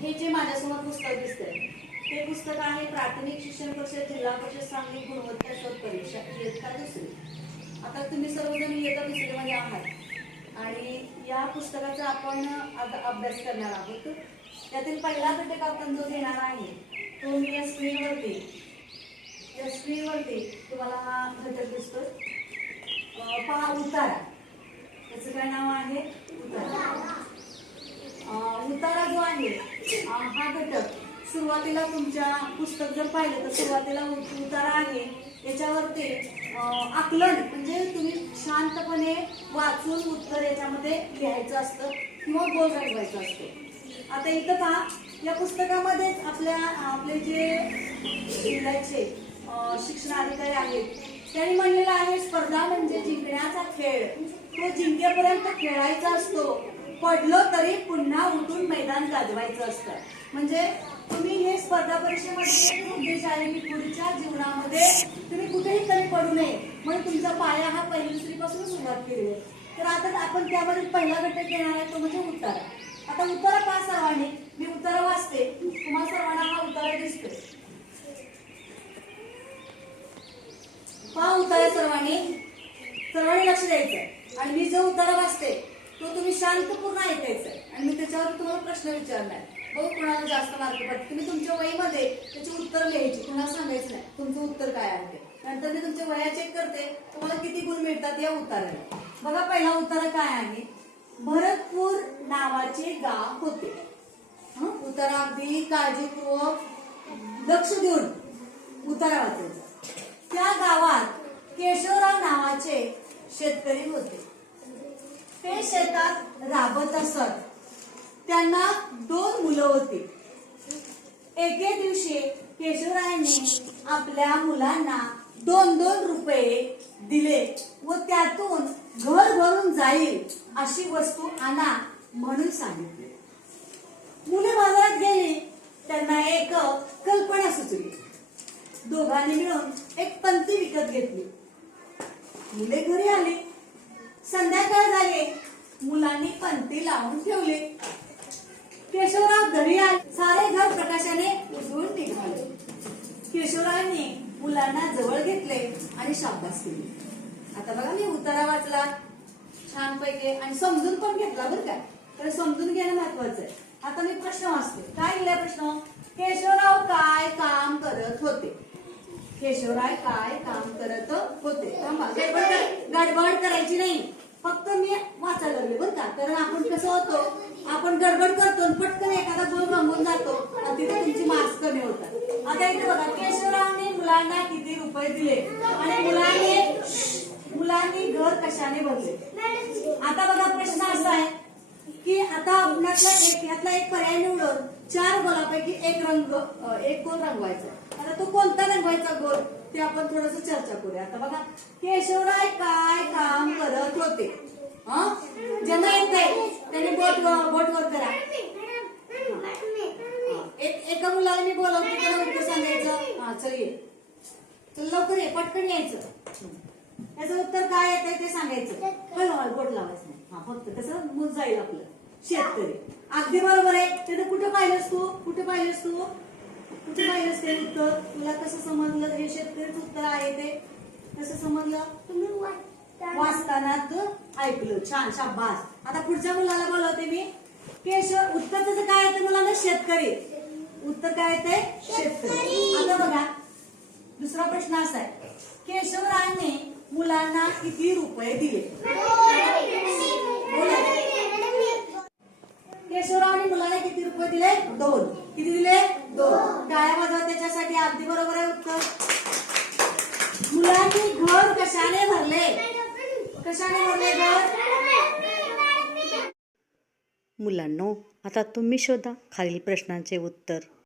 हे जे माझ्यासमोर पुस्तक दिसतंय ते पुस्तक आहे प्राथमिक शिक्षण परिषद जिल्हा परिषद सांगली गुणवत्ता शोध परीक्षा इयत्ता दुसरी. आता तुम्ही सर्वजण इयत्ता दुसरीमध्ये आहात. आणि या पुस्तकाचा आपण अभ्यास करणार आहोत. त्यातील पहिला घटक आपण जो घेणार आहे तो मी या स्क्रीनवरती. या स्क्रीनवरती तुम्हाला हा घटक दिसतो पहा उतारा. त्याचं काय नाव आहे? उतारा. उतारा जो आहे हा घटक सुरुवातीला तुमच्या पुस्तक जर पाहिलं तर सुरुवातीला उतारा आहे. याच्यावरती आकलन म्हणजे तुम्ही शांतपणे वाचून उत्तर याच्यामध्ये लिहायचं असतं किंवा गोल रंगवायचं असतं. आता इथं पहा या पुस्तकामध्येच आपल्या आपले जे जिल्ह्याचे शिक्षण अधिकारी आहेत त्यांनी म्हणलेलं आहे स्पर्धा म्हणजे जिंकण्याचा खेळ. तो जिंकेपर्यंत खेळायचा असतो. पडलो तरी पुन्हा उठून मैदान गाजवायचं असतं. म्हणजे तुम्ही हे स्पर्धा परीक्षेमध्ये उद्देश आहे की पुढच्या जीवनामध्ये तुम्ही कुठेही कमी पडू नये. म्हणून तुमचा पाया हा पहिली दुसरीपासून सुरुवात केली आहे. तर आता आपण त्यामध्ये पहिला घटक घेणार आहे तो म्हणजे उतारा. आता उतारा पा सर्वांनी? मी उतारा वाचते. तुम्हाला सर्वांना हा उतारा दिसतोय. पा उतारा सर्वांनी सर्वांनी लक्ष द्यायचं आणि मी जो उतारा वाचते तो तुम्ही शांतपूर्ण ऐकायचंय. आणि मी त्याच्यावर तुम्हाला प्रश्न विचारणार बघ कुणाला जास्त मार्क पडते तुम्ही तुमच्या वहीमध्ये त्याची उत्तर लिहायची. कुणाला सांगायचं नाही. तुमचं उत्तर काय आहे ते. नंतर मी तुमच्या वया चेक करते. तुम्हाला किती गुण मिळतात या उताराला बघा पहिला उतारा काय आहे? भरतपूर नावाचे गाव होते. उतारा अगदी काळजीपूर्वक लक्ष देऊन उतारा वाचायचा. त्या गावात केशवराव नावाचे शेतकरी होते. ते शेतात राबत असत. त्यांना दोन मुलं होती. एके दिवशी केशवरायांनी आपल्या मुलांना दोन दोन रुपये दिले व त्यातून घर भरून जाईल अशी वस्तू आणा म्हणून सांगितले. मुले बाजारात गेली त्यांना एक कल्पना सुचली. दोघांनी मिळून एक पंती विकत घेतली. मुले घरी आली. संध्याकाळ झाली. मुलांनी पंती लावून ठेवली. केशवराव घरी आले. सारे घर प्रकाशाने उजवून निघाले. केशवरावांनी मुलांना जवळ घेतले आणि शाबास केली आता बघा मी उतारा वाचला छान पैकी आणि समजून पण घेतला बरं का. तर समजून घेणं महत्वाचं आहे. आता मी प्रश्न वाचते. काय लिहिला प्रश्न? केशवराव काय काम करत होते? केशवराय काय काम करत होते? थांबा गडबड गडबड करायची नाही. फक्त मी वाचायला लागले बरं का? कारण आपण कसं होतो आपण गडबड करतो पटकन एखादा गोल रंगून जातो आणि तिथे तुमची मार्क्स कमी होतात. आता इथे बघा केशवरावने मुलांना किती रुपये दिले? आणि मुलांनी मुलांनी घर कशाने बनले आता बघा प्रश्न असा आहे की आता आपल्यातला एक ह्यातला एक पर्याय निवडून चार गोलापैकी एक रंग एक गोल रंगवायचा? आता तो कोणता रंगवायचा गोल ते आपण थोडस चर्चा करूया. आता बघा केशवराय काय काम करत होते? हा? ज्यांना येत नाही त्यांनी बोट बोट वर करा. एका मुलाला मी बोलवते त्याला उत्तर सांगायचं. हा चल ये. चल लवकर ये पटकन यायचं. त्याचं उत्तर काय येतंय ते सांगायचं. पण बोट लावायचं नाही. हा फक्त कसं मुज जाईल आपलं. शेतकरी. अगदी बरोबर आहे. त्याने कुठं पाहिलंस तू? कुठे पाहिलंस तू? कुठे पाहिलंस ते उत्तर. तुला कसं समजलं हे शेतकरीच उत्तर आहे ते? कसं समजलं? वाचताना तू ऐकलं. छान शाबास. आता पुढच्या मुलाला बोलवते मी. केशव उत्तर त्याचं काय येतं मुलांना शेतकरी. उत्तर काय येतंय शेतकरी. आता बघा. दुसरा प्रश्न असा आहे. केशवरावांनी मुलांना किती रुपये दिले. केशवरावांनी मुलांना किती रुपये दिले? दोन. किती दिले? दोन टाळ्या वाजवा त्याच्यासाठी अगदी बरोबर आहे उत्तर. मुलांनी घर कशाने भरले? कशाने भरले घर? मुलांनो आता तुम्ही शोधा खालील प्रश्नांचे उत्तर.